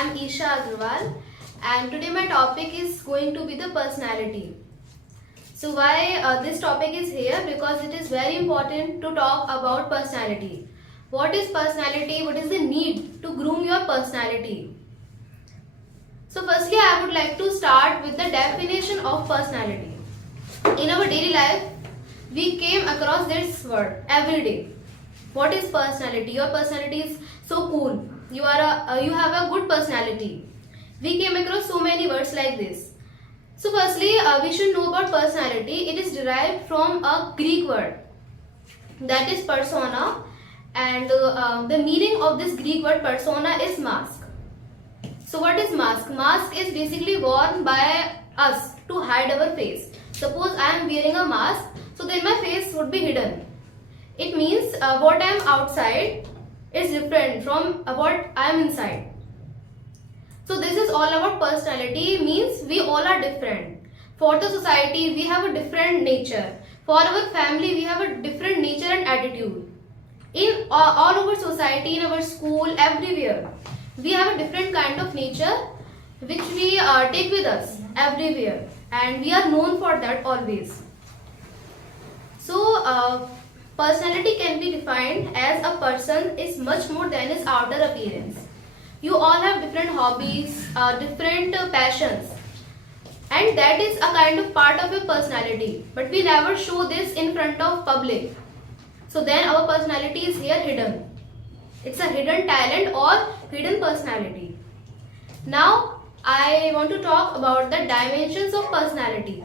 am Isha Agrawal, and today my topic is going to be the personality. So why this topic is here? Because it is very important to talk about personality. What is personality? What is the need to groom your personality? So firstly, I would like to start with the definition of personality. In our daily life, we came across this word every day. What is personality? Your personality is so cool. You have a good personality. We came across so many words like this. So firstly, we should know about personality. It is derived from a Greek word, that is persona, and the meaning of this Greek word persona is mask. So what is mask? Mask is basically worn by us to hide our face. Suppose I am wearing a mask, so then my face would be hidden. It means what I am outside is different from what I am inside. So this is all about personality, means we all are different. For the society, we have a different nature. For our family, we have a different nature and attitude. In all over society, in our school, everywhere, we have a different kind of nature which we take with us everywhere, and we are known for that always. So personality can be defined as a person is much more than his outer appearance. You all have different hobbies, different passions, and that is a kind of part of your personality, but we never show this in front of public. So then our personality is here hidden. It's a hidden talent or hidden personality. Now I want to talk about the dimensions of personality.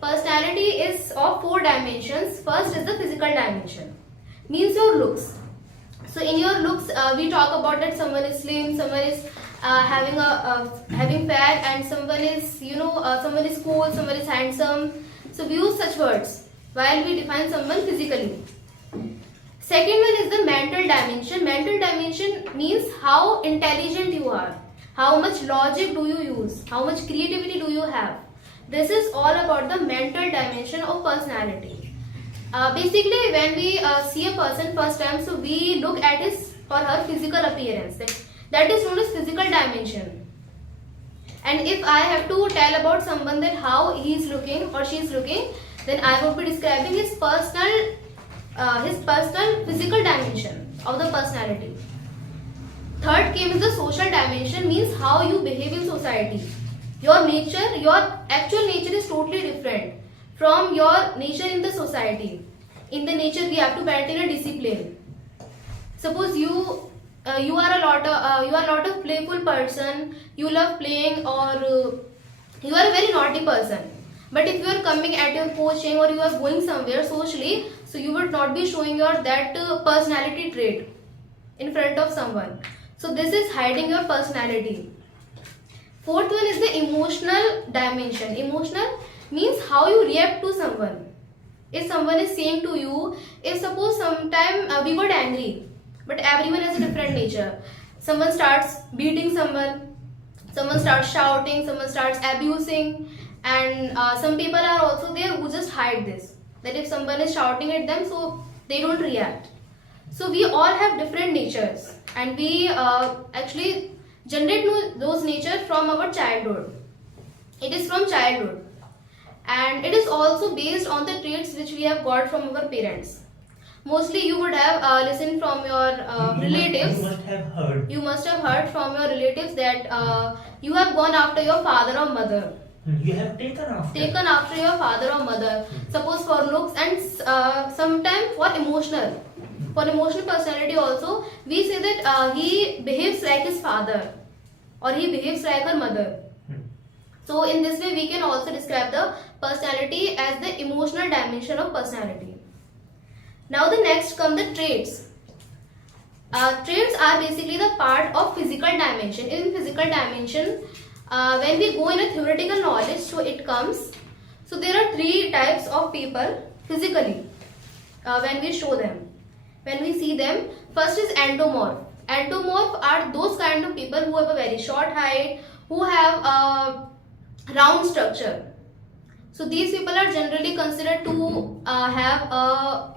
Personality is of 4 dimensions. First is the physical dimension, means your looks. So in your looks, we talk about that someone is slim, someone is having fat, and someone is someone is cool, someone is handsome. So we use such words while we define someone physically. Second one is the mental dimension. Mental dimension means how intelligent you are, how much logic do you use, how much creativity do you have. This is all about the mental dimension of personality. Basically, when we see a person first time, so we look at his or her physical appearance. That is known as physical dimension. And if I have to tell about someone that how he is looking or she is looking, then I would be describing his personal physical dimension of the personality. Third came is the social dimension, means how you behave in society. Your nature, your actual nature is totally different from your nature in the society. In the nature, we have to maintain a discipline. Suppose you are a lot of playful person. You love playing, or you are a very naughty person. But if you are coming at your coaching or you are going somewhere socially, so you would not be showing your that personality trait in front of someone. So this is hiding your personality. Fourth one is the emotional dimension. Emotional means how you react to someone. If someone is saying to you, if suppose sometime we got angry, but everyone has a different nature. Someone starts beating someone starts shouting, someone starts abusing, and some people are also there who just hide this. That if someone is shouting at them, so they don't react. So we all have different natures, and we actually generate those nature from our childhood. It is from childhood, and it is also based on the traits which we have got from our parents. Mostly you would have listened from your relatives. You must have heard from your relatives that you have gone after your father or mother. You have taken after your father or mother. Suppose for looks, and sometimes for emotional. For emotional personality also, we say that he behaves like his father or he behaves like her mother. So in this way, we can also describe the personality as the emotional dimension of personality. Now the next come the traits. Traits are basically the part of physical dimension. In physical dimension, when we go in a theoretical knowledge, so it comes. So there are 3 types of people physically when we show them. When we see them, first is endomorph. Endomorph are those kind of people who have a very short height, who have a round structure. So these people are generally considered to have a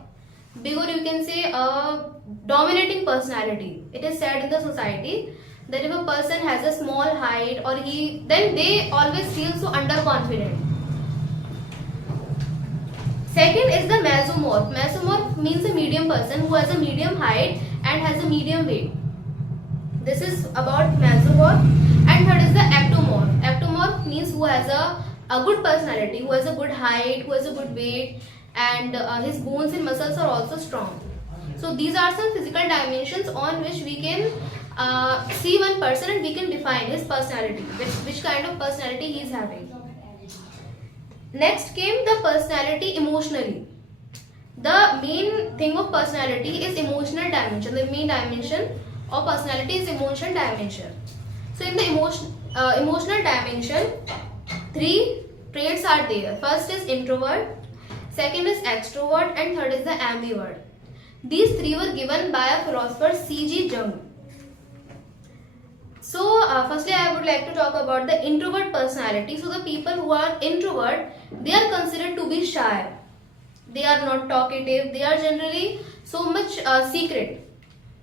big, or you can say a dominating personality. It is said in the society that if a person has a small height or then they always feel so underconfident. Second is the mesomorph. Mesomorph means a medium person who has a medium height and has a medium weight. This is about mesomorph. And third is the ectomorph. Ectomorph means who has a good personality, who has a good height, who has a good weight, and his bones and muscles are also strong. So these are some physical dimensions on which we can see one person and we can define his personality, which kind of personality he is having. Next came the personality emotionally. The main thing of personality is emotional dimension. The main dimension of personality is emotional dimension. So in the emotional dimension, 3 traits are there. First is introvert, second is extrovert, and third is the ambivert. These 3 were given by a philosopher C.G. Jung. So firstly I would like to talk about the introvert personality. So the people who are introvert, they are considered to be shy. They are not talkative. They are generally so much secret.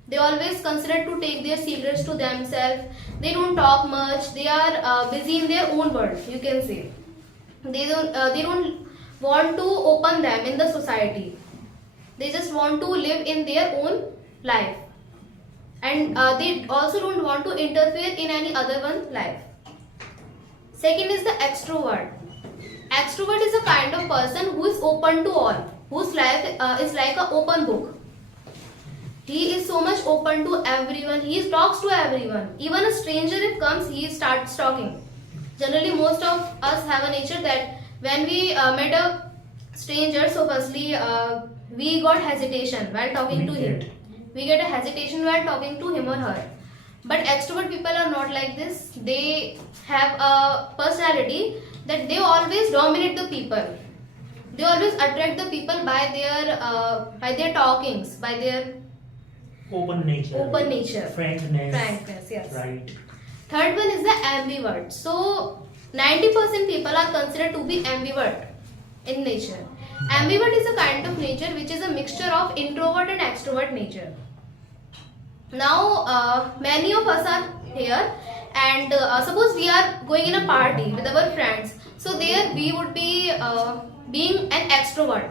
They always consider to take their secrets to themselves. They don't talk much. They are busy in their own world, you can say. They don't want to open them in the society. They just want to live in their own life. And they also don't want to interfere in any other one's life. Second is the extrovert. Extrovert is a kind of person who is open to all, whose life is like an open book. He is so much open to everyone. He talks to everyone. Even a stranger if comes, he starts talking. Generally, most of us have a nature that when we met a stranger, so firstly we got hesitation while talking to him. We get a hesitation while talking to him or her. But extrovert people are not like this. They have a personality that they always dominate the people. They always attract the people by their talkings, by their open nature, frankness, yes. Right. Third one is the ambivert. So 90% people are considered to be ambivert in nature. Ambivert is a kind of nature which is a mixture of introvert and extrovert nature. Now many of us are here, and suppose we are going in a party with our friends. So there we would be being an extrovert.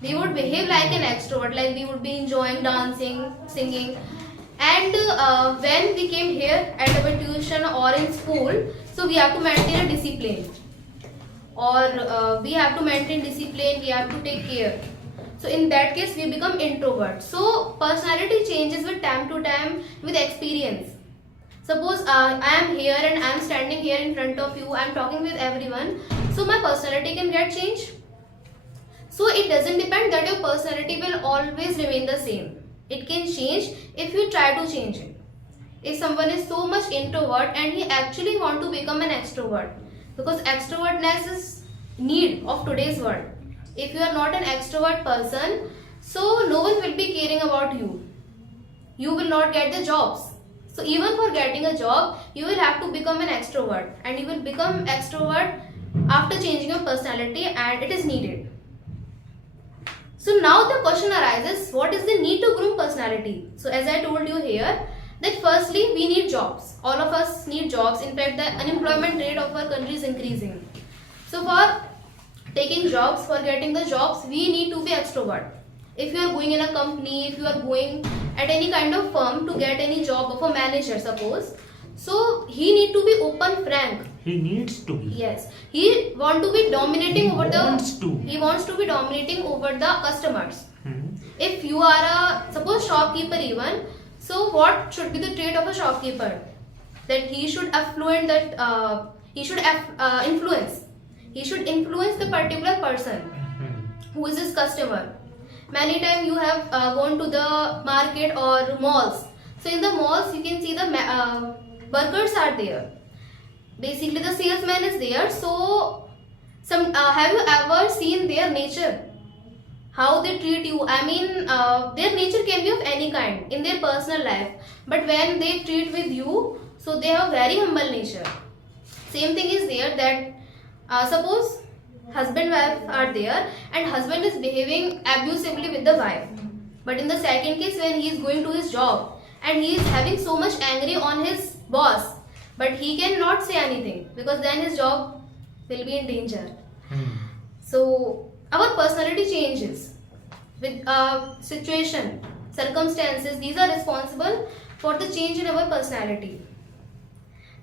We would behave like an extrovert, like we would be enjoying dancing, singing. And when we came here at our tuition or in school, so we have to maintain a discipline. Or we have to maintain discipline, we have to take care. So in that case, we become introvert. So personality changes with time to time with experience. Suppose I am here and I am standing here in front of you, I am talking with everyone. So my personality can get changed. So it doesn't depend that your personality will always remain the same. It can change if you try to change it. If someone is so much introvert and he actually want to become an extrovert, because extrovertness is need of today's world. If you are not an extrovert person, so no one will be caring about you. You will not get the jobs. So even for getting a job, you will have to become an extrovert, and you will become extrovert after changing your personality, and it is needed. So now the question arises, what is the need to groom personality? So as I told you here, that firstly we need jobs. All of us need jobs. In fact, the unemployment rate of our country is increasing. So for taking jobs, for getting the jobs, we need to be extrovert. If you are going in a company, if you are going at any kind of firm to get any job of a manager, suppose, so he need to be open, frank. He needs to be. Yes, he want to be dominating over He wants to be dominating over the customers. Hmm. If you are a suppose shopkeeper even, so what should be the trait of a shopkeeper? That he should influence. He should influence the particular person who is his customer. Many times you have gone to the market or malls. So in the malls you can see the workers are there. Basically the salesman is there. So have you ever seen their nature? How they treat you? I mean their nature can be of any kind in their personal life. But when they treat with you, so they have very humble nature. Same thing is there that suppose husband wife are there and husband is behaving abusively with the wife. But in the second case, when he is going to his job and he is having so much angry on his boss, but he cannot say anything because then his job will be in danger. So our personality changes with situation, circumstances. These are responsible for the change in our personality.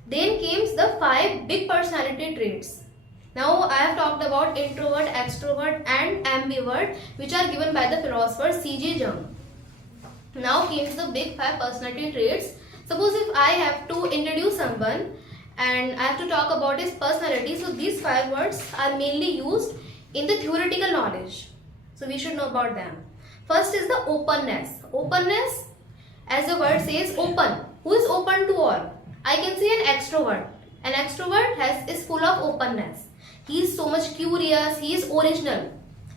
Then comes the 5 big personality traits. Now I have talked about introvert, extrovert and ambivert, which are given by the philosopher C.J. Jung. Now comes the big 5 personality traits. Suppose if I have to introduce someone and I have to talk about his personality, so these 5 words are mainly used in the theoretical knowledge. So we should know about them. First is the openness. Openness, as the word says, open. Who is open to all? I can say an extrovert. An extrovert is full of openness. He is so much curious. He is original.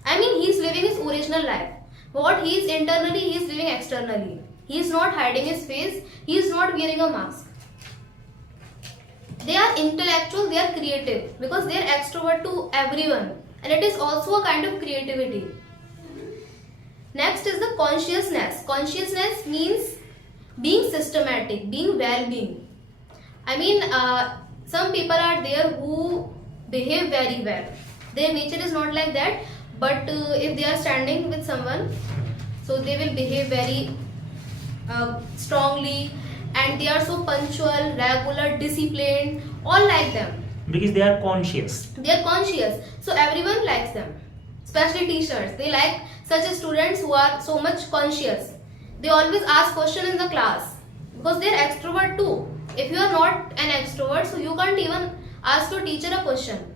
I mean, he is living his original life. What he is internally, he is living externally. He is not hiding his face. He is not wearing a mask. They are intellectual. They are creative because they are extrovert to everyone, and it is also a kind of creativity. Next is the consciousness. Consciousness means being systematic, being well-being. I mean, some people are there who behave very well. Their nature is not like that, but if they are standing with someone, so they will behave very strongly, and they are so punctual, regular, disciplined, all like them. Because they are conscious. They are conscious, so everyone likes them. Especially teachers, they like such students who are so much conscious. They always ask questions in the class because they are extrovert too. If you are not an extrovert, so you can't even ask your teacher a question.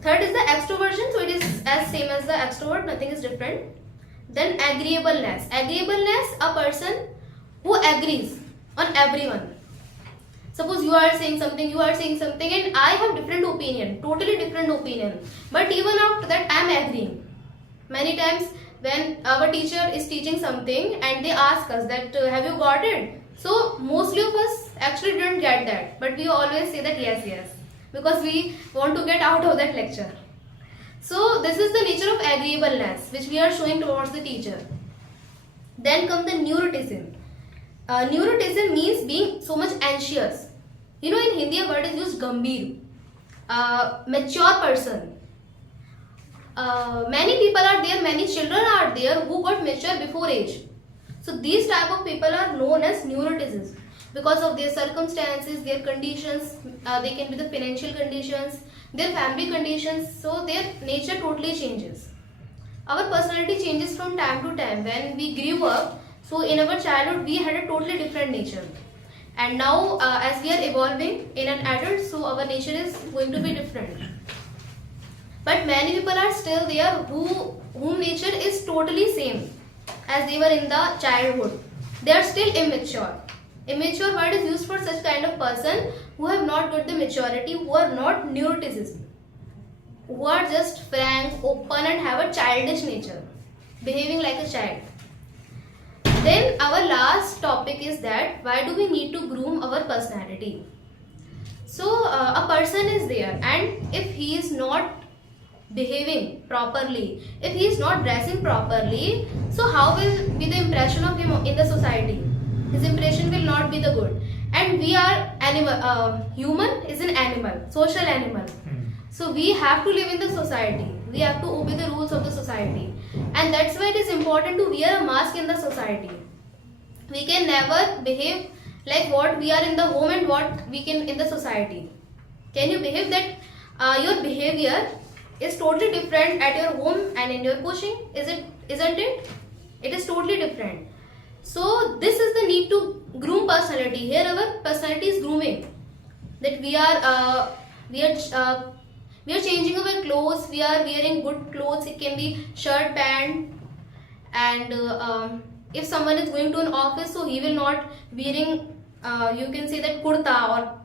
Third is the extroversion, so it is as same as the extrovert, nothing is different. Then agreeableness. Agreeableness, a person who agrees on everyone. Suppose you are saying something, and I have different opinion, totally different opinion. But even after that, I am agreeing. Many times when our teacher is teaching something and they ask us that have you got it? So mostly of us actually didn't get that, but we always say that yes, because we want to get out of that lecture. So this is the nature of agreeableness which we are showing towards the teacher. Then comes the neuroticism. Neuroticism means being so much anxious. You know, in Hindi a word is used gambhir, mature person. Many people are there, many children are there who got mature before age. So these type of people are known as neuroticism because of their circumstances, their conditions. They can be the financial conditions, their family conditions. So their nature totally changes. Our personality changes from time to time. When we grew up, so in our childhood we had a totally different nature, and now as we are evolving in an adult, so our nature is going to be different. But many people are still there whom nature is totally same as they were in the childhood. They are still immature. Immature word is used for such kind of person who have not got the maturity, who are not neuroticism, who are just frank, open and have a childish nature, behaving like a child. Then our last topic is that why do we need to groom our personality? So a person is there, and if he is not behaving properly, if he is not dressing properly, so how will be the impression of him in the society? His impression will not be the good. And we are animal. Human is an animal, social animal. So we have to live in the society. We have to obey the rules of the society, and that's why it is important to wear a mask in the society. We can never behave like what we are in the home and what we can in the society. Can you behave that your behavior is totally different at your home and in your coaching? Isn't it? It is totally different. So this is the need to groom personality. Here our personality is grooming. That we are changing our clothes. We are wearing good clothes. It can be shirt, pant, and if someone is going to an office, so he will not wearing you can say that kurta or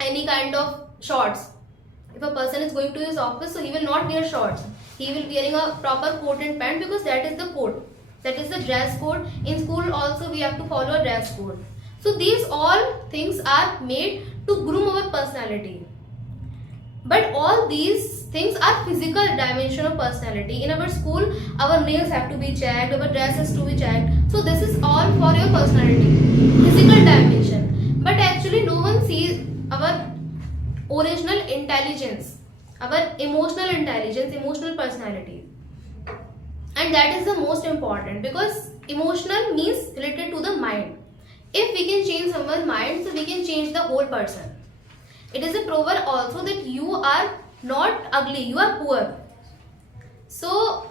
any kind of shorts. If a person is going to his office, so he will not wear shorts. He will wearing a proper coat and pant because that is the code. That is the dress code. In school also we have to follow a dress code. So these all things are made to groom our personality. But all these things are physical dimension of personality. In our school, our nails have to be checked, our dress has to be checked. So this is all for your personality, physical dimension. But actually, no one sees our original intelligence, our emotional intelligence, emotional personality. And that is the most important, because emotional means related to the mind. If we can change someone's mind, so we can change the whole person. It is a proverb also that you are not ugly, you are poor. So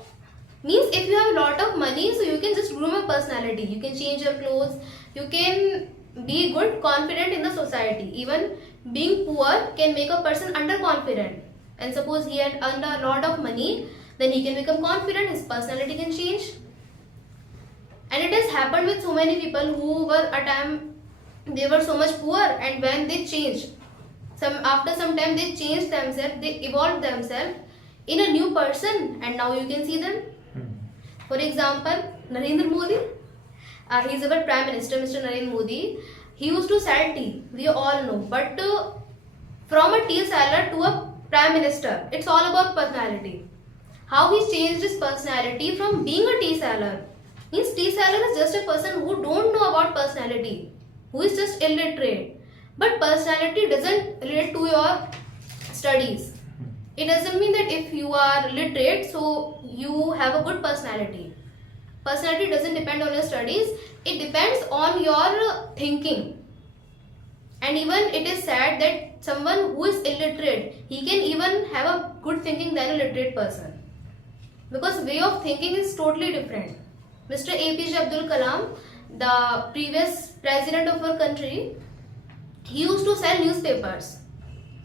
means if you have a lot of money, so you can just groom your personality, you can change your clothes, you can be good, confident in the society. Even being poor can make a person underconfident. And suppose he had earned a lot of money, then he can become confident, his personality can change. And it has happened with so many people who were at time, they were so much poor, and when they changed, after some time they changed themselves, they evolved themselves in a new person, and now you can see them. For example, Narendra Modi, he is our Prime Minister, Mr. Narendra Modi. He used to sell tea, we all know, but from a tea seller to a Prime Minister, it's all about personality. How he changed his personality from being a tea seller. Means tea seller is just a person who don't know about personality, who is just illiterate. But personality doesn't relate to your studies. It doesn't mean that if you are literate, so you have a good personality. Personality doesn't depend on your studies, it depends on your thinking. And even it is said that someone who is illiterate, he can even have a good thinking than a literate person. Because way of thinking is totally different. Mr. APJ Abdul Kalam, the previous president of our country, he used to sell newspapers.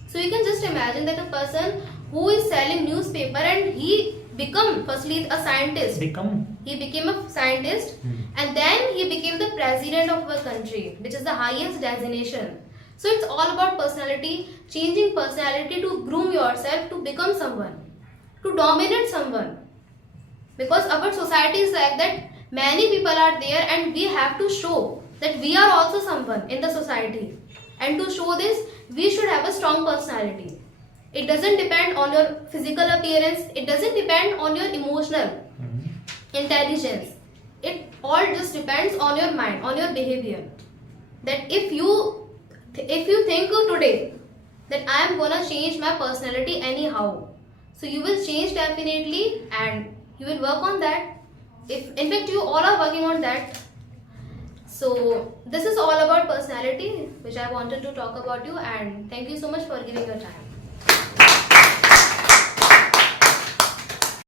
So you can just imagine that a person who is selling newspaper, and he become firstly a scientist. He became a scientist, and then he became the president of our country, which is the highest designation. So it's all about personality, changing personality to groom yourself to become someone, to dominate someone. Because our society is like that, many people are there, and we have to show that we are also someone in the society. And to show this, we should have a strong personality. It doesn't depend on your physical appearance, it doesn't depend on your emotional intelligence. It all just depends on your mind, on your behavior. That if you think today that I am gonna change my personality anyhow, so you will change definitely, and you will work on that. If in fact you all are working on that. So this is all about personality, which I wanted to talk about you, and thank you so much for giving your time.